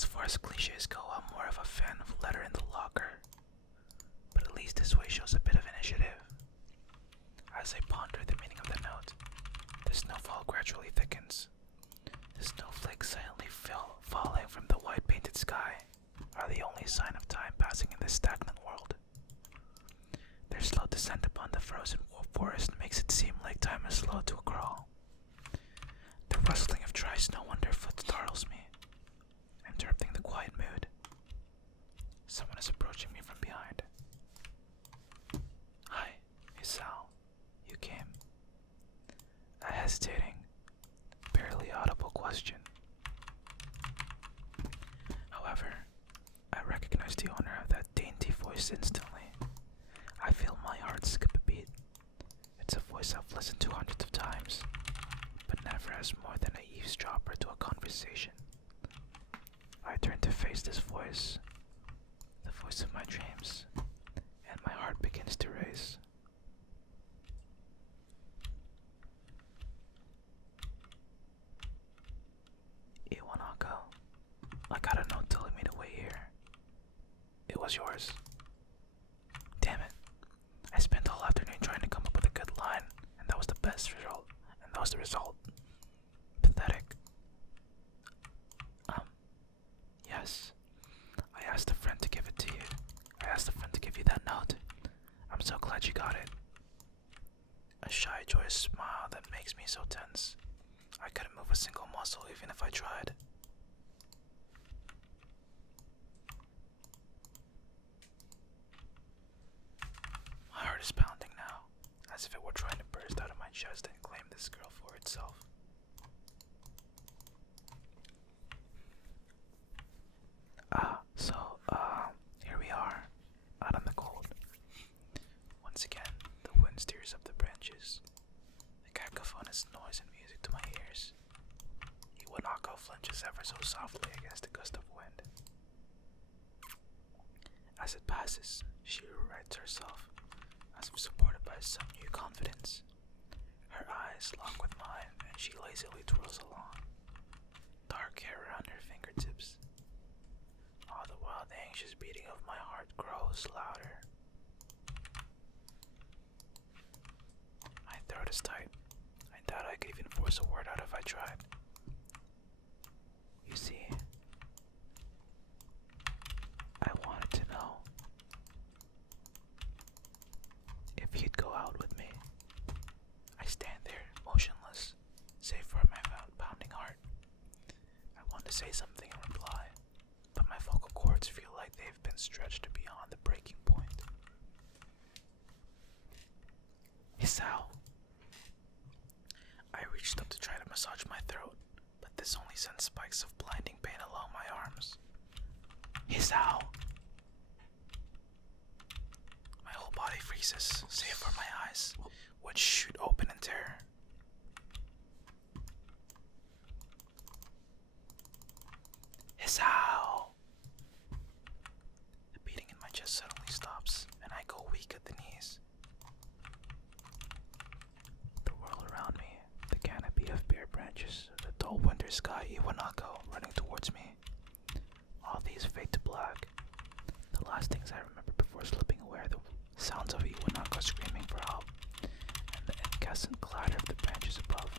As far as cliches go, I'm more of a fan of letter in the locker, but at least this way shows a bit of initiative. As I ponder the meaning of the note, the snowfall gradually thickens. The snowflakes silently falling from the white painted sky are the only sign of time passing in this stagnant world. Their slow descent upon the frozen forest makes it seem like time is slow to a crawl. The rustling of dry snow underfoot startles me, interrupting the quiet mood. Someone is approaching me from behind. Hi, hey Sal, you came. A hesitating, barely audible question. However, I recognize the owner of that dainty voice instantly. I feel my heart skip a beat. It's a voice I've listened to hundreds of times, but never as more than an eavesdropper to a conversation. I turn to face this voice, the voice of my dreams, and my heart begins to race. Iwanako, I got a note telling me to wait here. It was yours. Damn it. I spent the whole afternoon trying to come up with a good line, and that was the best result. And that was the result. Pathetic. Yes. I asked a friend to give it to you. I asked a friend to give you that note. I'm so glad you got it. A shy, joyous smile that makes me so tense. I couldn't move a single muscle even if I tried. My heart is pounding now, as if it were trying to burst out of my chest and claim this girl for itself. Here we are, out in the cold. Once again, the wind steers up the branches, the cacophonous noise and music to my ears. Iwanako flinches ever so softly against a gust of wind. As it passes, she rights herself, as if supported by some new confidence. Her eyes lock with mine, and she lazily twirls along, dark hair around her fingertips. All the while, the anxious beating of my heart grows louder. My throat is tight. I doubt I could even force a word out if I tried. You see, I wanted to know if you'd go out with me. I stand there, motionless, save for my pounding heart. I want to say something in reply, but my vocal cords feel like they've been stretched beyond the breaking point. Hisao. I reached up to try to massage my throat, but this only sent spikes of blinding pain along my arms. Hisao. My whole body freezes, save for my eyes, which shoot open in terror. Hisao. The beating in my chest suddenly stops, and I go weak at the knees. The world around me, the canopy of bare branches, the dull winter sky, Iwanako running towards me. All these fade to black. The last things I remember before slipping away are the sounds of Iwanako screaming for help, and the incessant clatter of the branches above.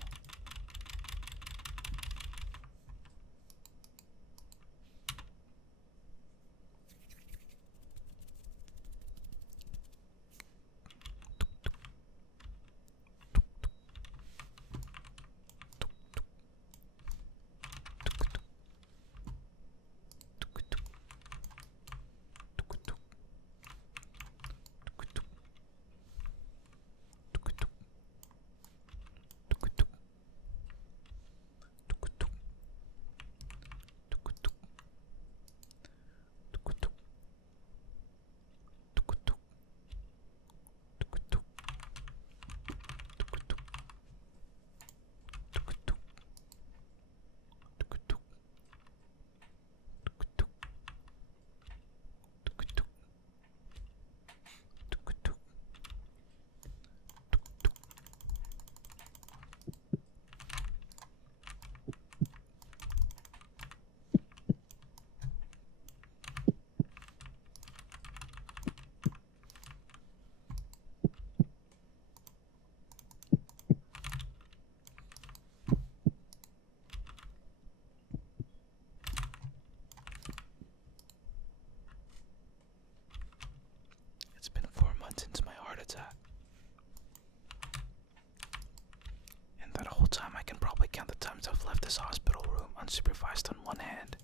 paralyzed on one hand.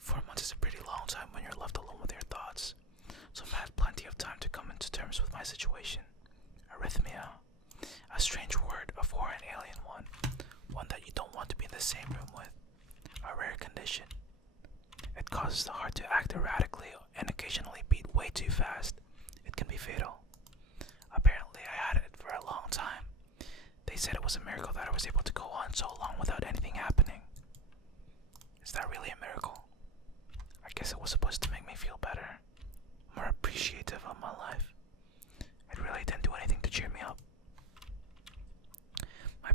4 months is a pretty long time when you're left alone with your thoughts, so I've had plenty of time to come into terms with my situation. Arrhythmia, a strange word, a foreign alien one that you don't want to be in the same room with, a rare condition. It causes the heart to act erratically and occasionally beat way too fast. It can be fatal. Apparently, I had it for a long time. They said it was a miracle that I was able to go on so long without anything happening. Is that really a miracle? I guess it was supposed to make me feel better, more appreciative of my life. It really didn't do anything to cheer me up. My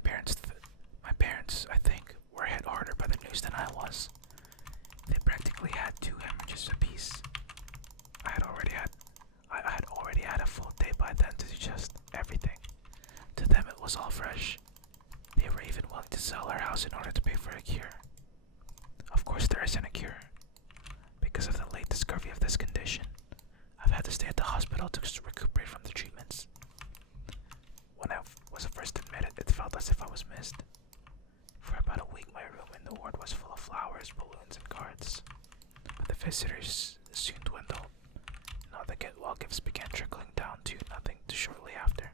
parents, I think, were hit harder by the news than I was. They practically had 2 hemorrhages apiece. I had already had a full day by then to digest everything. To them it was all fresh. They were even willing to sell our house in order to pay for a cure. Of course there isn't a cure. Because of the late discovery of this condition, I've had to stay at the hospital to recuperate from the treatments. When I was first admitted, it felt as if I was missed. For about a week, my room in the ward was full of flowers, balloons, and cards. But the visitors soon dwindled, and all the get-well gifts began trickling down to nothing shortly after.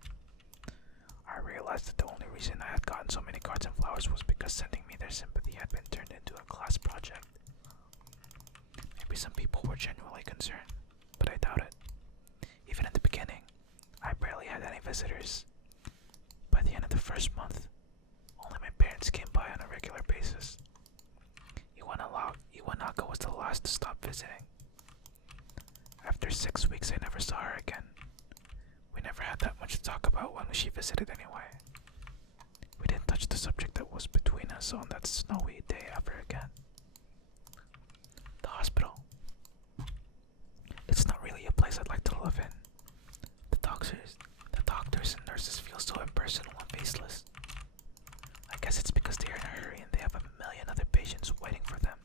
I realized that the only reason I had gotten so many cards and flowers was because sending me their sympathy had been turned into a class project. Maybe some people were genuinely concerned, but I doubt it. Even in the beginning, I barely had any visitors. By the end of the first month, only my parents came by on a regular basis. Iwanaka was the last to stop visiting. After 6 weeks, I never saw her again. We never had that much to talk about when she visited anyway. We didn't touch the subject that was between us on that snowy day ever again. The hospital. It's not really a place I'd like to live in. The doctors and nurses feel so impersonal and faceless. I guess it's because they're in a hurry and they have a million other patients waiting for them.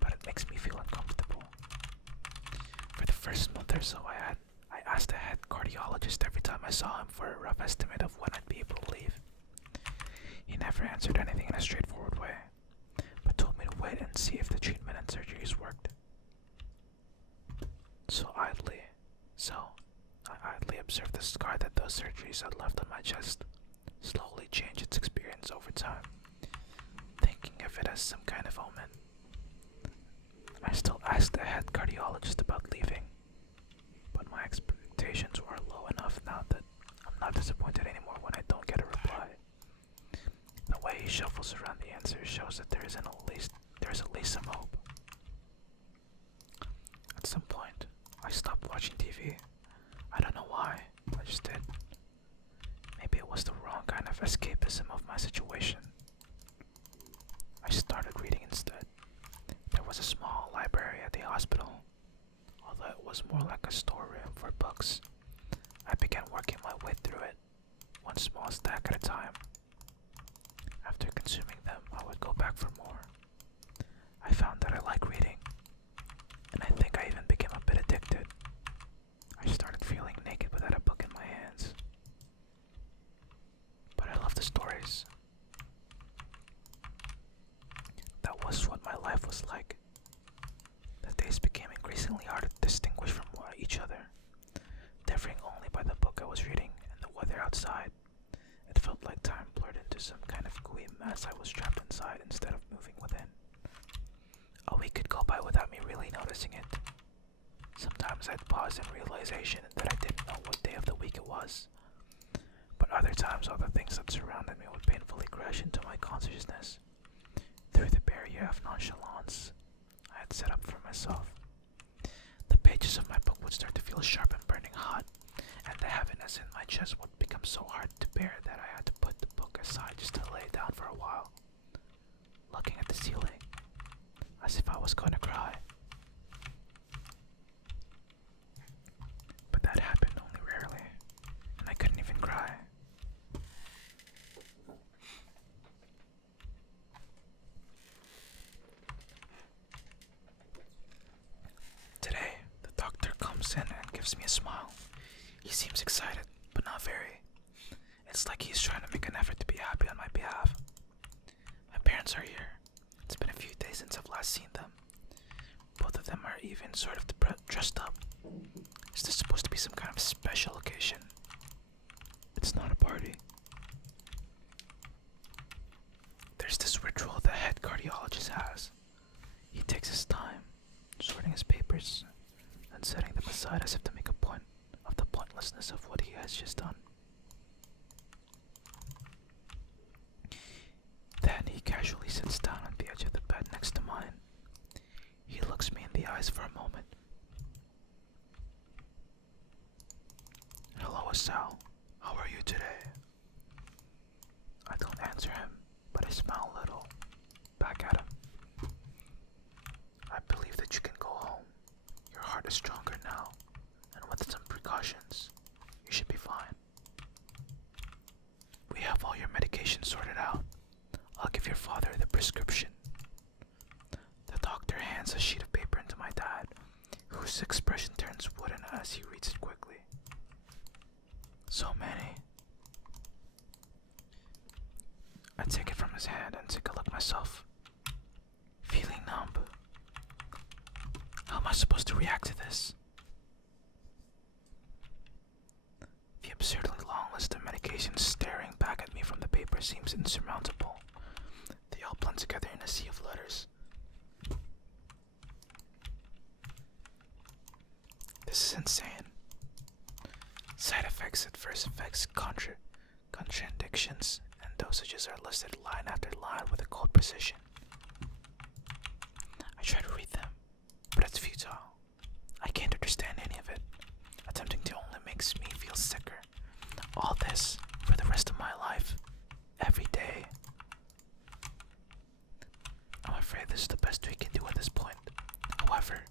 But it makes me feel uncomfortable. For the first month or so I asked the head cardiologist every time I saw him for a rough estimate of when I'd be able to leave. He never answered anything in a straightforward way, but told me to wait and see if the treatment and surgeries worked. I idly observed the scar that those surgeries had left on my chest slowly change its appearance over time, thinking of it as some kind of omen. I still asked the head cardiologist about leaving, but my expectations were low enough now that I'm not disappointed anymore when I don't get a reply. The way he shuffles around the answers shows that there is at least some hope. At some point, I stopped watching TV. I don't know why, I just did. Maybe it was the wrong kind of escapism of my situation. I started reading instead. There was a small library at the hospital, although it was more like a storeroom for books. I began working my way through it, one small stack at a time. After consuming them, I would go back for more. I found that I like reading, and I think I even became a bit addicted. I started feeling naked without a book in my hands. But I love the stories. That was what my life was like. The days became increasingly hard to distinguish from each other, differing only by the book I was reading and the weather outside. It felt like time blurred into some kind of gooey mess I was trapped inside instead of moving within. A week could go by without me really noticing it. Sometimes I'd pause in realization that I didn't know what day of the week it was. But other times all the things that surrounded me would painfully crash into my consciousness through the barrier of nonchalance I had set up for myself. The pages of my book would start to feel sharp and burning hot, and the heaviness in my chest would become so hard to bear that I had to put the book aside just to lay down for a while, looking at the ceiling, as if I was going to cry. But that happened only rarely, and I couldn't even cry. Today, the doctor comes in and gives me a smile. He seems excited, but not very. It's like he's trying to make an effort to be happy on my behalf. My parents are here. It's been a few days since I've last seen them. Both of them are even sort of dressed up. Is this supposed to be some kind of special occasion? It's not a party. There's this ritual the head cardiologist has. He takes his time, sorting his papers, and setting them aside as if to make a point of the pointlessness of what he has just done. Then he casually sits down on the edge of the bed next to mine. He looks me in the eyes for a moment. Hello, Sal. How are you today? I don't answer him, but I smile a little back at him. I believe that you can go home. Your heart is stronger now, and with some precautions, you should be fine. We have all your medication sorted out. I'll give your father the prescription. The doctor hands a sheet of paper into my dad, whose expression turns wooden as he reads it quickly. So many. I take it from his hand and take a look myself, feeling numb. How am I supposed to react to this? The absurdly long list of medications staring back at me from the paper seems insurmountable. They all blend together in a sea of letters. This is insane. Side effects, adverse effects, contradictions, and dosages are listed line after line with a cold precision. I try to read them, but it's futile. I can't understand any of it. Attempting to only makes me feel sicker. All this for the rest of my life, every day. I'm afraid this is the best we can do at this point. However,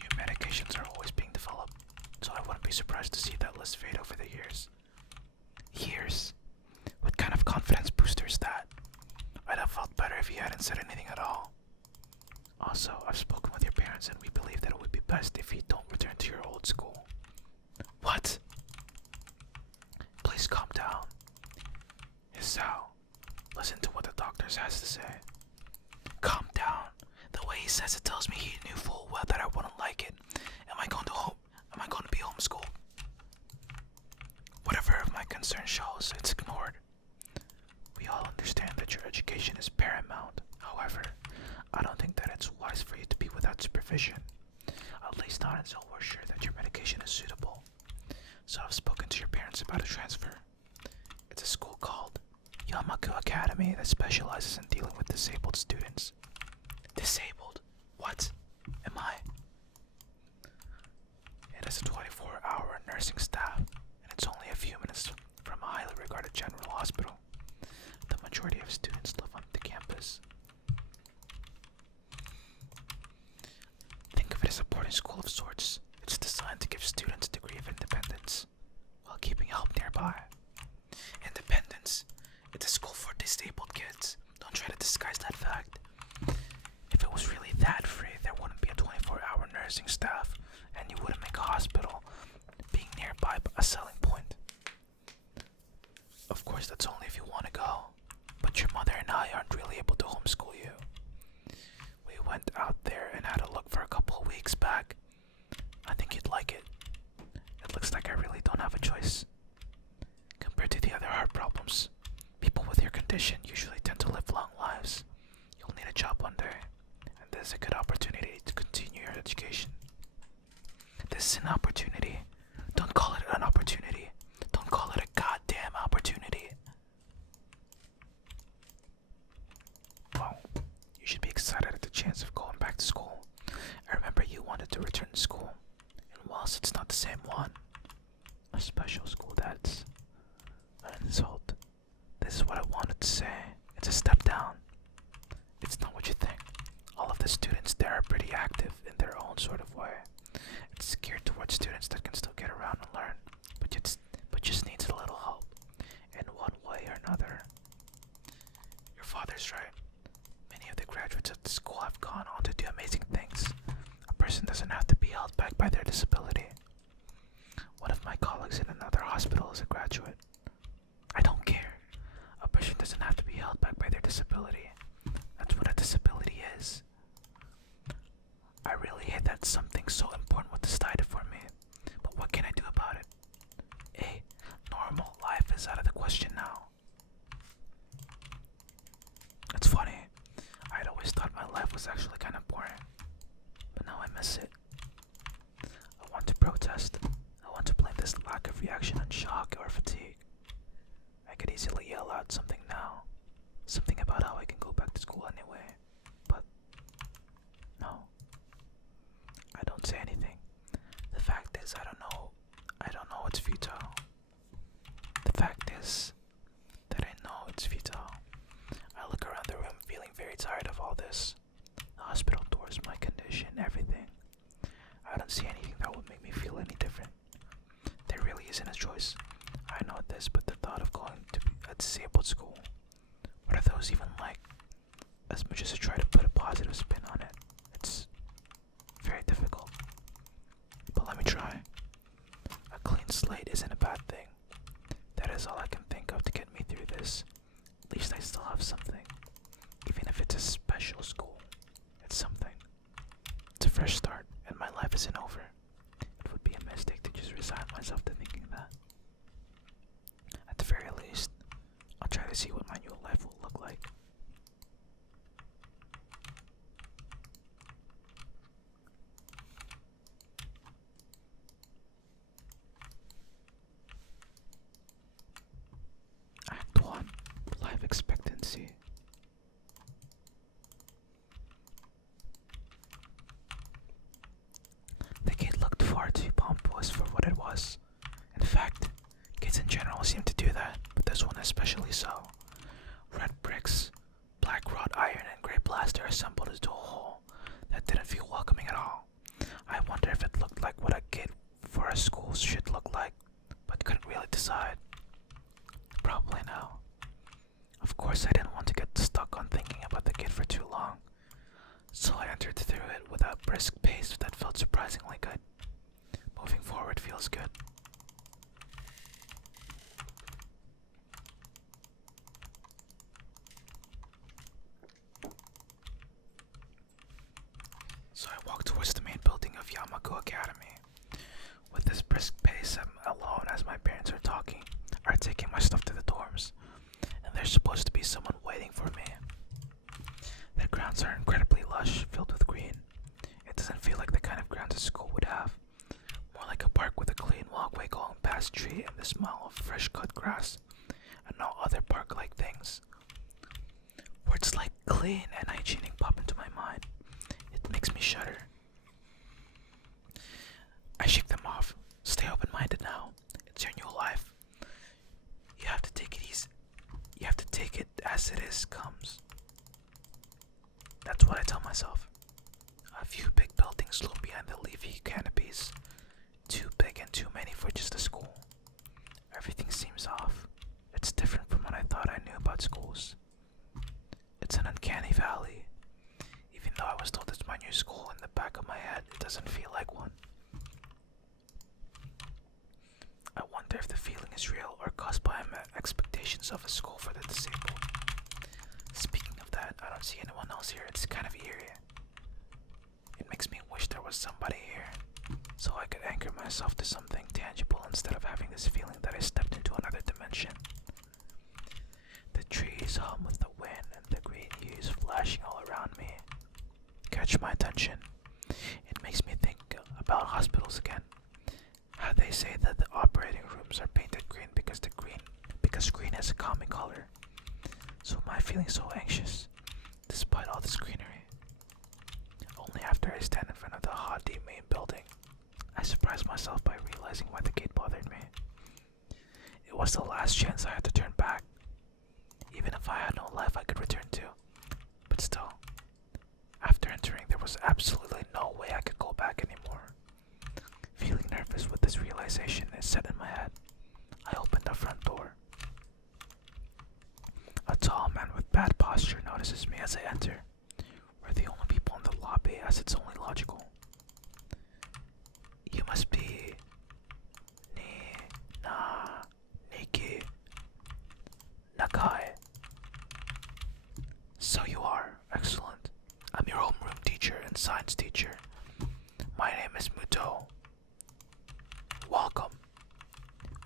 new medications are always being developed, so I wouldn't be surprised to see that list fade over the years. Years? What kind of confidence booster is that? I'd have felt better if you hadn't said anything at all. Also, I've spoken with your parents and we believe that it would be best if you don't return to your old school. What? Please calm down. Sal, listen to what the doctor has to say. Calm down. The way he says it tells me he knew full well that I wouldn't like it. Am I going to be homeschooled? Whatever of my concern shows, it's ignored. We all understand that your education is paramount. However, I don't think that it's wise for you to be without supervision. At least not until we're sure that your medication is suitable. So I've spoken to your parents about a transfer. It's a school called Yamaku Academy that specializes in dealing with disabled students. Disabled? What? Am I? It has a 24-hour nursing staff, and it's only a few minutes from a highly regarded general hospital. The majority of students live on the campus. Think of it as a boarding school of sorts. It's designed to give students a degree of independence, while keeping help nearby. Independence? It's a school for disabled kids. Don't try to disguise that fact. If it was really that free, there wouldn't be a 24-hour nursing staff, and you wouldn't make a hospital being nearby a selling point. Of course, that's only if you want to go, but your mother and I aren't really able to homeschool you. We went out there and had a look for a couple of weeks back. I think you'd like it. It looks like I really don't have a choice. Compared to the other heart problems, people with your condition usually tend to live long lives. You'll need a job one day, and there's a good opportunity to continue your education. This is an opportunity. Don't call it an opportunity. Don't call it a goddamn opportunity. Well, you should be excited at the chance of going back to school. I remember you wanted to return to school, and whilst it's not the same one, a special school, that's an insult. This is what I wanted to say. It's a step down. It's not what you think. All of the students there are pretty active in their own sort of way. It's geared towards students that can still get around and learn, but just needs a little help in one way or another. Your father's right. Many of the graduates of the school have gone on to do amazing things. A person doesn't have to be held back by their disability. One of my colleagues in another hospital is a graduate. I don't care. A person doesn't have to be held back by their disability. That's what a disability don't see anything that would make me feel any different. There really isn't a choice. I know this, but the thought of going to a disabled school, what are those even like? As much as I try to put a positive spin on it, it's very difficult. But let me try. A clean slate isn't a bad thing. That is all I can think of to get me through this. At least I still have something. Even if it's a special school, it's something. It's a fresh start, and my life isn't over. It would be a mistake to just resign myself to thinking that. At the very least, I'll try to see what my new life will look like. Act 1. Life expectancy. The gate looked far too pompous for what it was. In fact, gates in general seem to do that, but this one especially so. Red bricks, black wrought iron, and grey plaster assembled into a whole that didn't feel welcoming at all. I wonder if it looked like what a gate for a school should look like, but couldn't really decide. Probably no. Of course, I didn't want to get stuck on thinking about the gate for too long, so I entered through it with a brisk pace that felt surprisingly good. Moving forward feels good. So I walked towards the main building of Yamaku Academy. With this brisk pace, I'm alone as my parents are taking my stuff to the dorms, and there's supposed to be someone waiting for me. The grounds are incredibly lush, filled with green. It doesn't feel like the kind of grounds a school would have. More like a park with a clean walkway going past tree and the smell of fresh cut grass, and no other park-like things. Words like clean and hygienic pop into my mind. It makes me shudder. I shake them off. Stay open-minded now. It's your new life. You have to take it easy. You have to take it as it is comes. That's what I tell myself. A few big buildings loom behind the leafy canopies. Too big and too many for just a school. Everything seems off. It's different from what I thought I knew about schools. It's an uncanny valley. Even though I was told it's my new school in the back of my head, it doesn't feel like one. I wonder if the feeling is real or caused by my expectations of a school for the disabled. Speaking of that, I don't see anyone else here. It's kind of eerie. It makes me wish there was somebody here, so I could anchor myself to something tangible instead of having this feeling that I stepped into another dimension. The trees hum with the wind and the green hues flashing all around me catch my attention. It makes me think about hospitals again. How they say that the operating rooms are painted green because green is a common color. So am I feeling so anxious, despite all this greenery? Only after I stand in front of the haughty main building, I surprise myself by realizing why the gate bothered me. It was the last chance I had to turn back, even if I had no life I could return to. But still, after entering, there was absolutely no way I could go back anymore. Feeling nervous with this realization is set in my head, I opened the front door. A tall man with bad posture notices me as I enter. We're the only people in the lobby, as it's only logical. You must be Niki Nakai. So you are. Excellent. I'm your homeroom teacher and science teacher. My name is Muto. Welcome.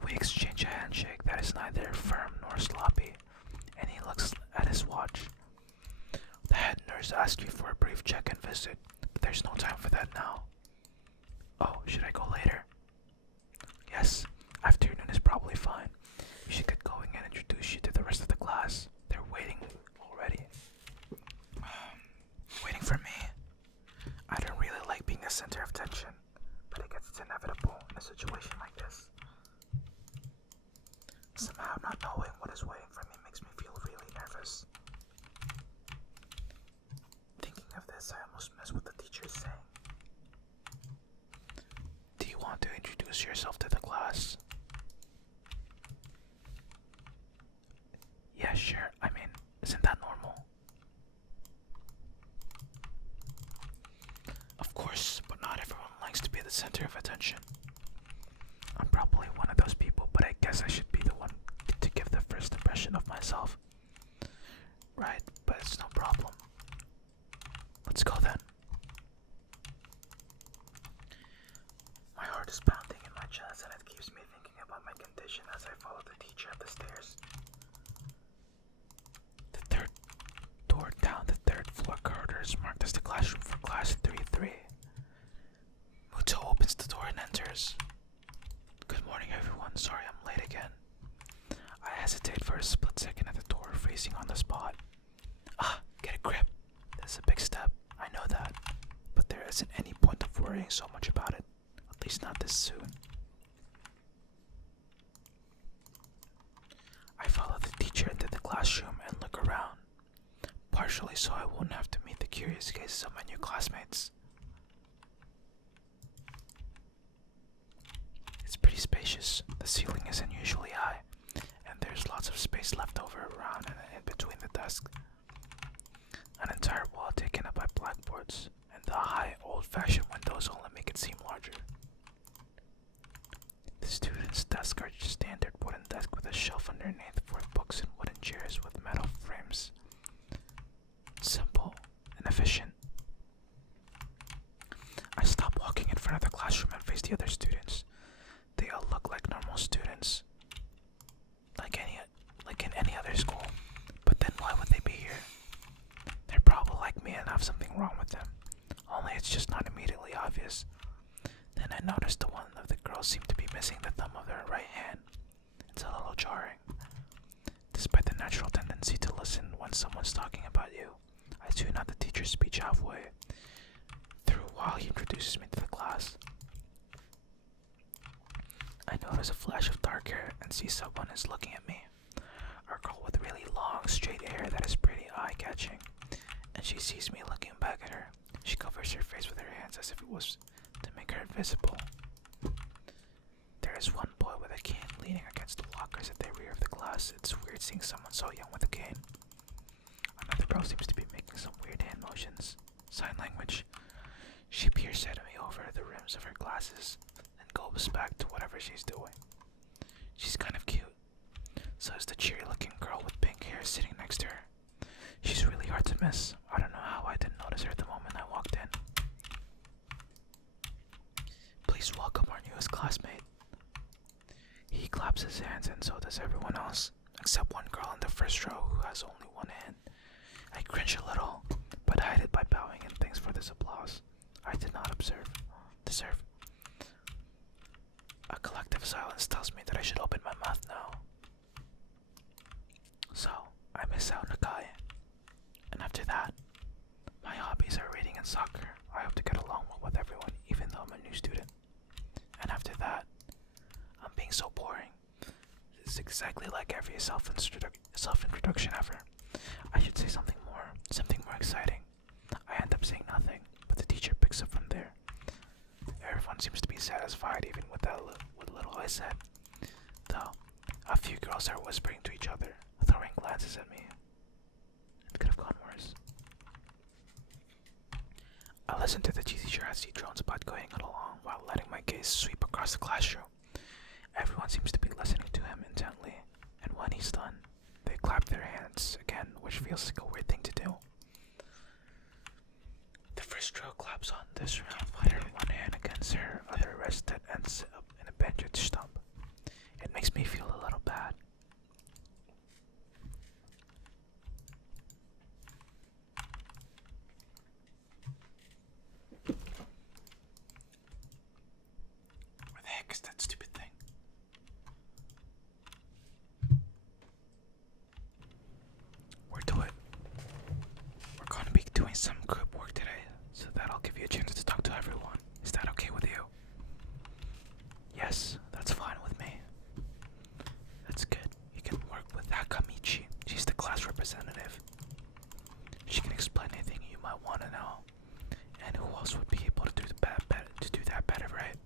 We exchange a handshake that is neither firm nor sloppy, and he looks at his watch. The head nurse asks you for a brief check-in visit, but there's no time for that now. Oh, should I go later? Yes, afternoon is probably fine. We should get going and introduce you to the rest of the class. They're waiting already. Waiting for me? I don't really like being the center of attention, but I guess it's inevitable in a situation like this. Somehow not knowing what is waiting for me makes me feel really nervous. Thinking of this, I almost miss what the teacher is saying. introduce yourself to the class. Yeah, sure. I mean, isn't that normal? Of course, but not everyone likes to be the center of attention. I'm probably one of those people, but I guess I should be the one to give the first impression of myself. Right, but it's no problem. Let's go then. My heart is pounding in my chest and it keeps me thinking about my condition as I follow the teacher up the stairs. The third door down the third floor corridor is marked as the classroom for class 3-3. Muto opens the door and enters. Good morning, everyone. Sorry I'm late again. I hesitate for a split second at the door, freezing on the spot. Get a grip. This is a big step. I know that. But there isn't any point of worrying so much about it. At least not this soon. I follow the teacher into the classroom and look around. Partially so I won't have to meet the curious cases of my new classmates. It's pretty spacious. The ceiling is unusually high, and there's lots of space left over around and in between the desks. An entire wall taken up by blackboards, and the high, old-fashioned windows only make it seem larger. The students' desks are just standard wooden desks with a shelf underneath for books and wooden chairs with metal frames. Simple and efficient. I stop walking in front of the classroom and face the other students. They all look like normal students, like in any other school. But then why would they be here? They're probably like me and have something wrong with them. Only it's just not immediately obvious. Then I noticed the one of the girls seemed to be missing the thumb of their right hand. It's a little jarring. Despite the natural tendency to listen when someone's talking about you, I tune out the teacher's speech halfway through while he introduces me to the class. I notice a flash of dark hair and see someone is looking at me. A girl with really long, straight hair that is pretty eye-catching. And she sees me looking back at her. She covers her face with her hands as if it was to make her invisible. There is one boy with a cane leaning against the lockers at the rear of the class. It's weird seeing someone so young with a cane. Another girl seems to be making some weird hand motions. Sign language. She peers at me over the rims of her glasses and goes back to whatever she's doing. She's kind of cute. So is the cheery-looking girl with pink hair sitting next to her. She's really hard to miss. I don't know how I didn't notice her the moment I walked in. Please welcome our newest classmate. He claps his hands and so does everyone else, except one girl in the first row who has only one hand. I cringe a little, but hide it by bowing and thanks for this applause. I did not deserve. A collective silence tells me that I should open my mouth now. So, I miss out Nakai. And after that, my hobbies are reading and soccer. I hope to get along well with everyone, even though I'm a new student. And after that, I'm being so boring. It's exactly like every self-introduction ever. I should say something more exciting. I end up saying nothing, but the teacher picks up from there. Everyone seems to be satisfied, even with what little I said. Though, a few girls are whispering to each other, throwing glances at me. It could have gone worse. I listen to the teacher as he drones about going along while letting my gaze sweep across the classroom. Everyone seems to be listening to him intently, and when he's done, they clap their hands again, which feels like a weird thing to do. The first row claps on this round with her one hand against her other wrist that ends up in a bandage stump. It makes me feel a little bad. Where the heck is that stupid thing? We're going to be doing some group work today, so that'll give you a chance to talk to everyone. Is that okay with you? Yes, that's fine with me. That's good. You can work with Hakamichi. She's the class representative. She can explain anything you might want to know. And who else would be able to do that better, right?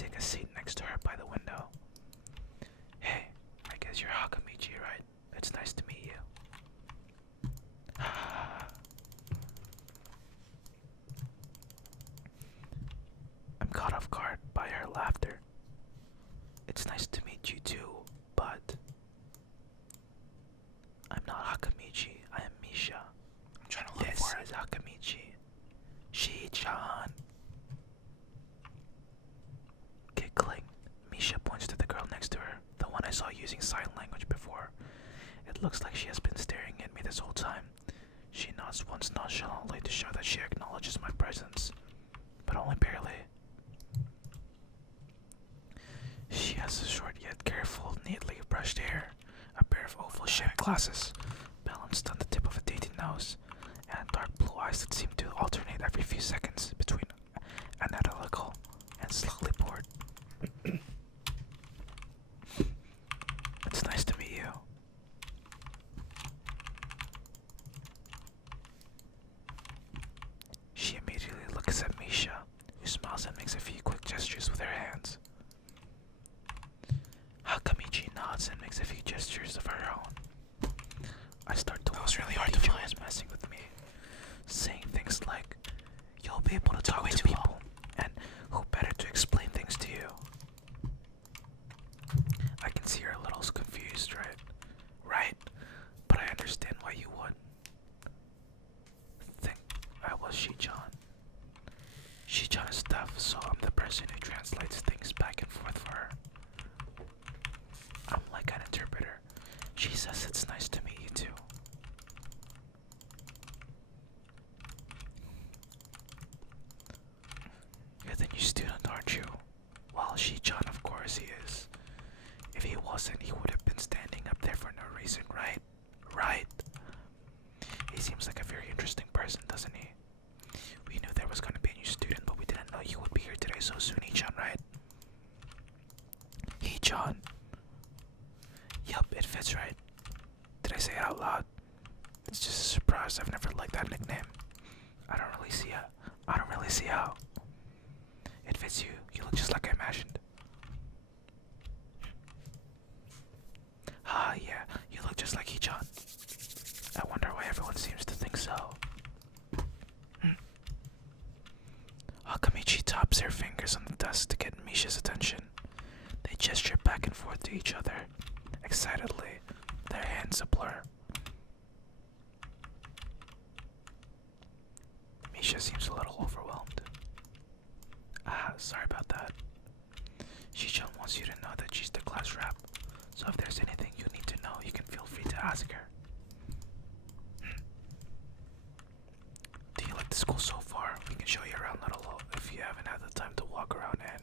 take a seat next to her by the window. Hey, I guess you're Hakamichi, right? It's nice to meet you. I'm caught off guard by her laughter. It's nice to meet you too, but I'm not Hakamichi, I am Misha. I'm trying to look for it. This is Hakamichi. Shi-chan. Giggling, Misha points to the girl next to her, the one I saw using sign language before. It looks like she has been staring at me this whole time. She nods once nonchalantly to show that she acknowledges my presence, but only barely. She has a short yet careful, neatly brushed hair, a pair of oval-shaped glasses, balanced on the tip of a dainty nose, and dark blue eyes that seem to alternate every few seconds between analytical and slightly bored. It's nice to meet you. She immediately looks at Misha, who smiles and makes a few quick gestures with her hands. Hakamichi nods and makes a few gestures of her own. I start to wonder really hard to find. Is messing with me, saying things like, "You'll be able to talk to people, and who better to explain things to you?" I can see her a little confused, right? Right? But I understand why you would think I was Shi-chan. Shi-chan is deaf, so I'm the person who translates things back and forth for her. I'm like an interpreter. She says it's nice to meet you too. You're the new student, aren't you? Well, Shi-chan, of course he is. If he wasn't, he would have been standing up there for no reason, right? Right? He seems like a very interesting person, doesn't he? We knew there was going to be a new student, but we didn't know you would be here today so soon, Hee-chan, right? Hee-chan. Yup, it fits right. Did I say it out loud? It's just a surprise. I've never liked that nickname. I don't really see how. It fits you. You look just like I imagined. Ah, yeah, you look just like Hee-chan. I wonder why everyone seems to think so. Hakamichi taps her fingers on the desk to get Misha's attention. They gesture back and forth to each other, excitedly, their hands a blur. Misha seems a little overwhelmed. Sorry about that. Shi-chan wants you to know that she's the class rep, so if there's anything you need to know, you can feel free to ask her. Do you like the school so far? We can show you around a little if you haven't had the time to walk around and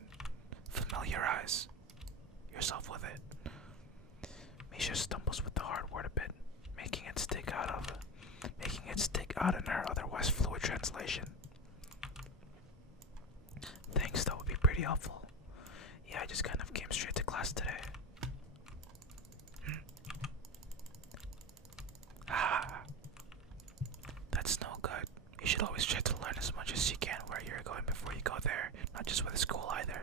familiarize yourself with it. Misha stumbles with the hard word a bit, making it stick out in her otherwise fluid translation. Thanks, that would be pretty helpful. Yeah, I just kind of came straight to class today. That's no good. You should always try to learn as much as you can where you're going before you go there, not just with the school either.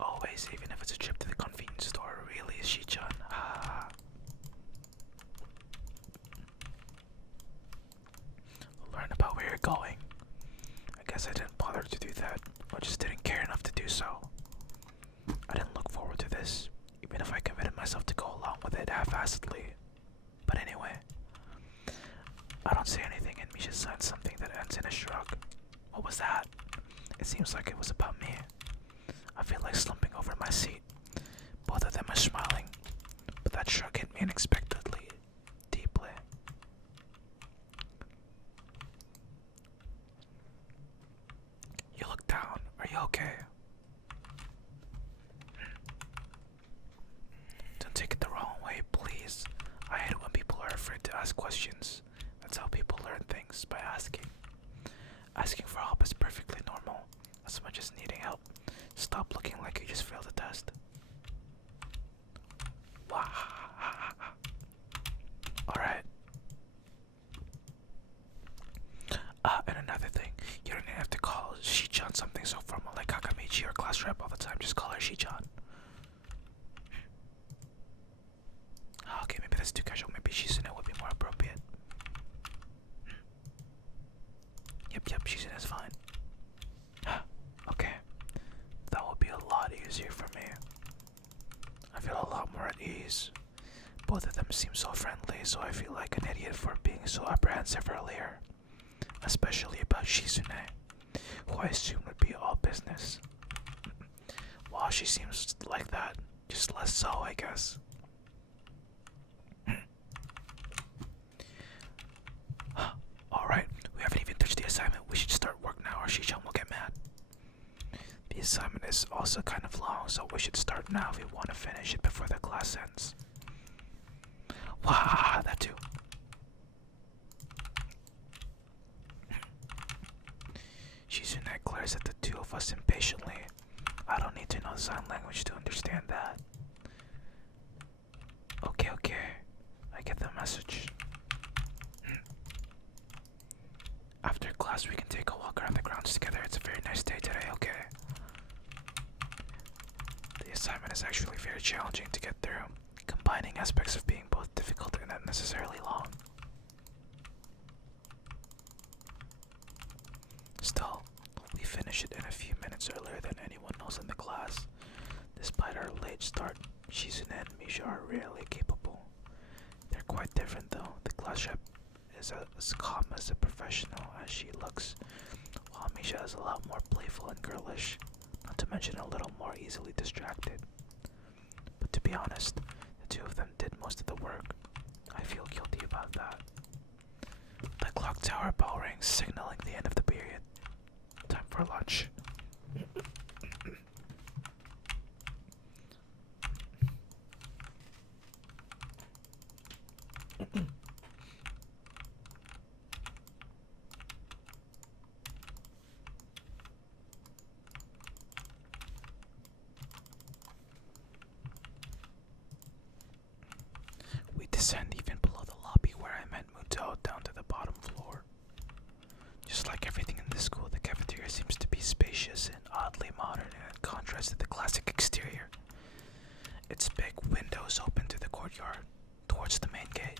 Always, even if it's a trip to the convenience store, really, Shi-chan. Learn about where you're going. I guess I didn't bother to do that, or just didn't care enough to do so. I didn't look forward to this, even if I committed myself to go along with it half-assedly. But anyway, I don't say anything and Misha signs something that ends in a shrug. What was that? It seems like it was about me. I feel like slumping over my seat. Both of them are smiling, but that shrug hit me unexpectedly, deeply. You look down. Are you okay? Don't take it the wrong way, please. I hate when people are afraid to ask questions. That's how people learn things, by asking. Asking for help is perfectly normal, as much as needing help. Stop looking like you just failed the test. Alright. And another thing, you don't have to call Shi-chan something so formal like Hakamichi. Shi-chan. Okay, maybe that's too casual. Maybe Shizune would be more appropriate. Yep, Shizune is fine. Okay, that would be a lot easier for me. I feel a lot more at ease. Both of them seem so friendly, so I feel like an idiot for being so apprehensive earlier. Especially about Shizune, who I assume would be all business. Well, she seems like that, just less so, I guess. Alright, we haven't even touched the assignment. We should start work now or Shi-chan will get mad. The assignment is also kind of long, so we should start now if we want to finish it before the class ends. Wow, that too. Shizune glares at the two of us impatiently. I don't need to know sign language to understand that. Okay, I get the message. After class, we can take a walk around the grounds together. It's a very nice day today, okay? The assignment is actually very challenging to get through, combining aspects of being both difficult and unnecessarily long. Still, we finish it in a few minutes earlier than anyone else in the class. Despite our late start, Shizune and Misha are really capable. They're quite different though. The class rep is as calm as a professional as she looks, while Misha is a lot more playful and girlish, not to mention a little more easily distracted. But to be honest, the two of them did most of the work. I feel guilty about that. The clock tower bell rings, signaling the end of the period. Time for lunch. We descend even below the lobby where I met Muto down to the bottom floor. Just like everything in this school, the cafeteria seems to be spacious and oddly modern in contrast to the classic exterior. Its big windows open to the courtyard, towards the main gate.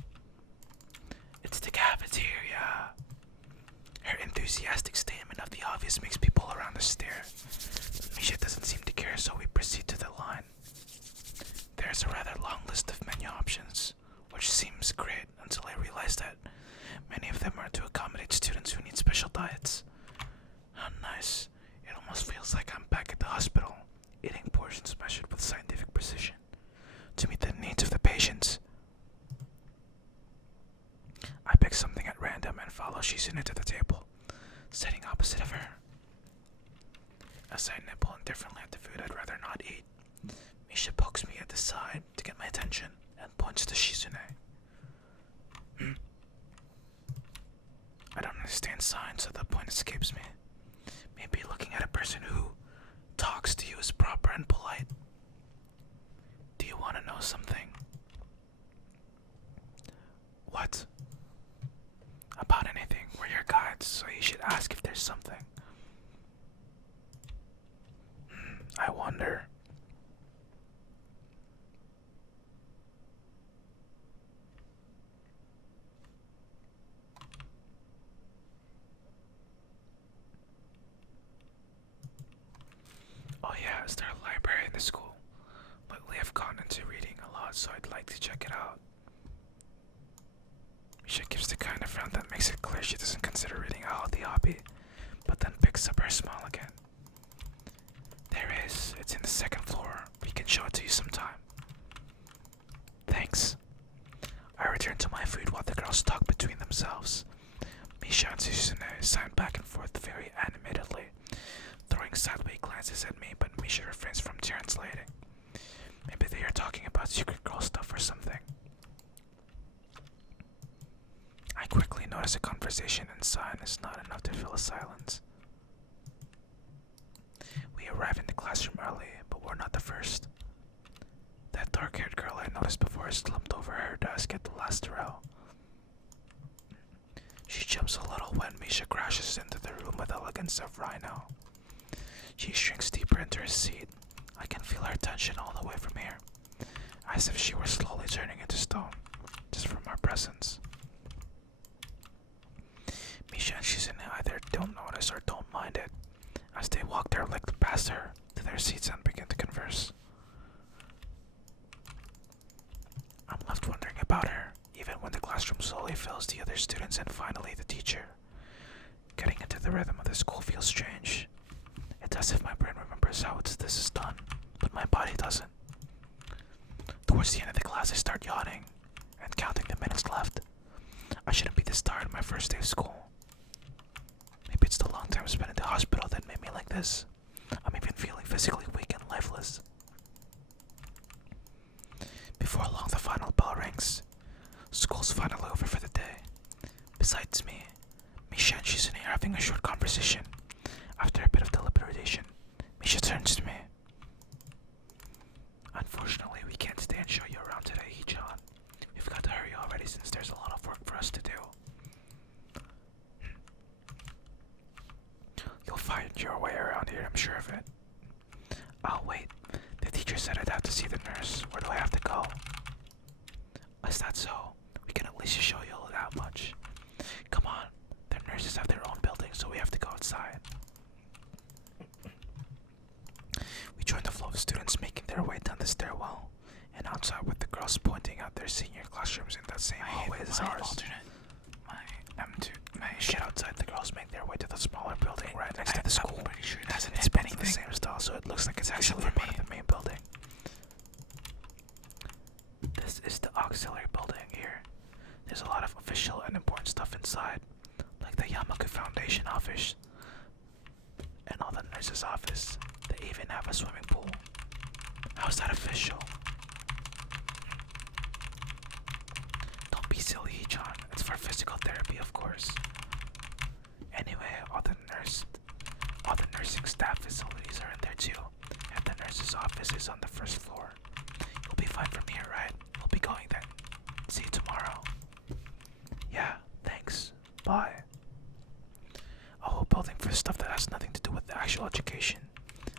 It's the cafeteria. Her enthusiastic statement of the obvious makes people around us stare. Misha doesn't seem to care, so we proceed to the line. There's a rather long list of menu options, which seems great until I realize that many of them are to accommodate students who need special diets. How nice. It almost feels like I'm back at the hospital, eating portions measured with scientific precision to meet the needs of the patients. I pick something at random and follow Shizune to the table, sitting opposite of her. As I nibble indifferently at the food I'd rather not eat, Misha pokes me at the side to get my attention and points to Shizune. I don't understand signs, so the point escapes me. Maybe looking at a person who talks to you is proper and polite. Do you want to know something? What? About anything. We're your guides, so you should ask if there's something. I wonder. Oh yeah, is there a library in the school? Lately I've gone into reading a lot, so I'd like to check it out. Misha gives the kind of frown that makes it clear she doesn't consider reading a healthy hobby, but then picks up her smile again. There is. It's in the second floor. We can show it to you sometime. Thanks. I return to my food while the girls talk between themselves. Misha and Suzune sign back and forth very animatedly, throwing sideways glances at me, but Misha refrains from translating. Maybe they are talking about secret girl stuff or something. I quickly notice a conversation inside is not enough to fill a silence. We arrive in the classroom early, but we're not the first. That dark-haired girl I noticed before is slumped over her desk at the last row. She jumps a little when Misha crashes into the room with elegance of Rhino. She shrinks deeper into her seat, I can feel her tension all the way from here, as if she were slowly turning into stone, just from our presence. Misha and Shizune either don't notice or don't mind it, as they walk their leg past her to their seats and begin to converse. I'm left wondering about her, even when the classroom slowly fills the other students and finally the teacher. Getting into the rhythm of the school feels strange. It's as if my brain remembers how this is done, but my body doesn't. Towards the end of the class, I start yawning and counting the minutes left. I shouldn't be this tired on my first day of school. Maybe it's the long time spent in the hospital that made me like this. I'm even feeling physically weak and lifeless. Before long, the final bell rings. School's finally over for the day. Besides me, Misha and Shizune are having a short conversation. After a bit of deliberation, Misha turns to me. Unfortunately, we can't stay and show you around today, Hee-chan. We've got to hurry already since there's a lot of work for us to do. You'll find your way around here, I'm sure of it. Oh, wait. The teacher said I'd have to see the nurse. Where do I have to go? Is that so? We can at least show you that much. Come on. The nurses have their own building, so we have to go outside. We join the flow of students making their way down the stairwell, and outside with the girls pointing out their senior classrooms in that same hallway as ours. Get outside, the girls make their way to the smaller building right next to the school. I'm pretty sure it hasn't hit anything. The same style, so it looks like it's actually part of the main building. This is the auxiliary building here. There's a lot of official and important stuff inside, like the Yamaku Foundation office and all the nurses' office. They even have a swimming pool. How's that official? Don't be silly, Hee-chan. It's for physical therapy, of course. Anyway, all the nursing staff facilities are in there too, and the nurse's office is on the first floor. You'll be fine from here, right? We'll be going then. See you tomorrow. Yeah, thanks. Bye. A whole building for stuff that has nothing to do with the actual education.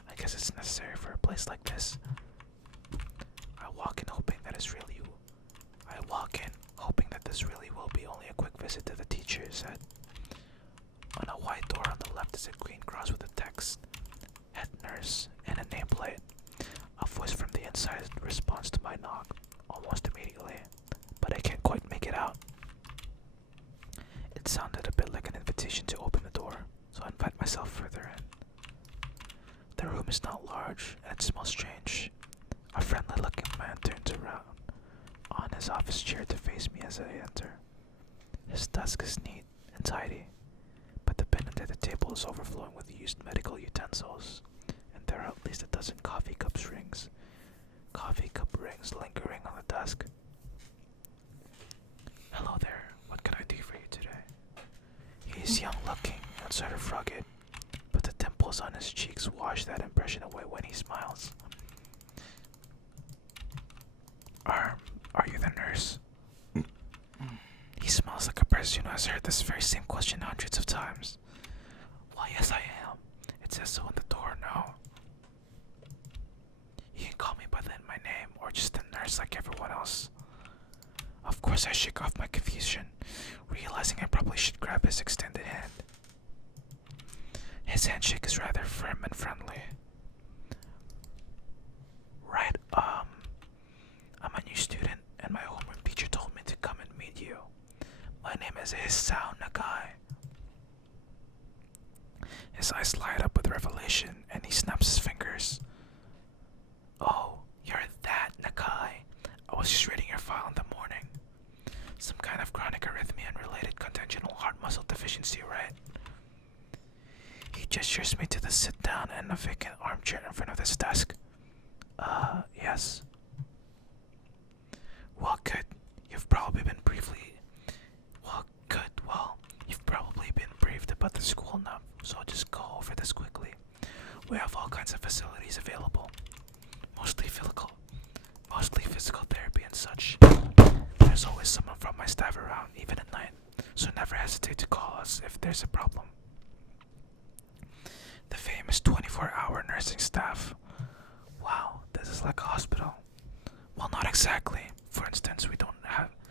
I guess it's necessary for a place like this. I walk in hoping that this really will be only a quick visit to the teacher, said. On a white door on the left is a green cross with the text, head nurse, and a nameplate. A voice from the inside responds to my knock almost immediately, but I can't quite make it out. It sounded a bit like an invitation to open the door, so I invite myself further in. The room is not large, and it smells strange. A friendly-looking man turns around on his office chair to face me as I enter. His desk is neat and tidy, but the bin under the table is overflowing with used medical utensils, and there are at least a dozen coffee cup rings lingering on the desk. Hello there, what can I do for you today? He is young-looking and sort of rugged, but the dimples on his cheeks wash that impression away when he smiles. Are you the nurse? He smells like a person who has heard this very same question hundreds of times. Well, yes, I am. It says so on the door, no? You can call me by my name, or just the nurse like everyone else. Of course, I shake off my confusion, realizing I probably should grab his extended hand. His handshake is rather firm and friendly. Right, I'm a new student, and my homeroom teacher told me to come and meet you. My name is Hisao Nakai. His eyes light up with revelation, and he snaps his fingers. Oh, you're that Nakai. I was just reading your file in the morning. Some kind of chronic arrhythmia and related congenital heart muscle deficiency, right? He gestures me to the sit-down and a vacant armchair in front of his desk. Yes. Well, good. You've probably been briefed about the school enough, so I'll just go over this quickly. We have all kinds of facilities available. Mostly physical therapy and such. There's always someone from my staff around, even at night, so never hesitate to call us if there's a problem. The famous 24-hour nursing staff. Wow, like a hospital. Well, not exactly. For instance, we don't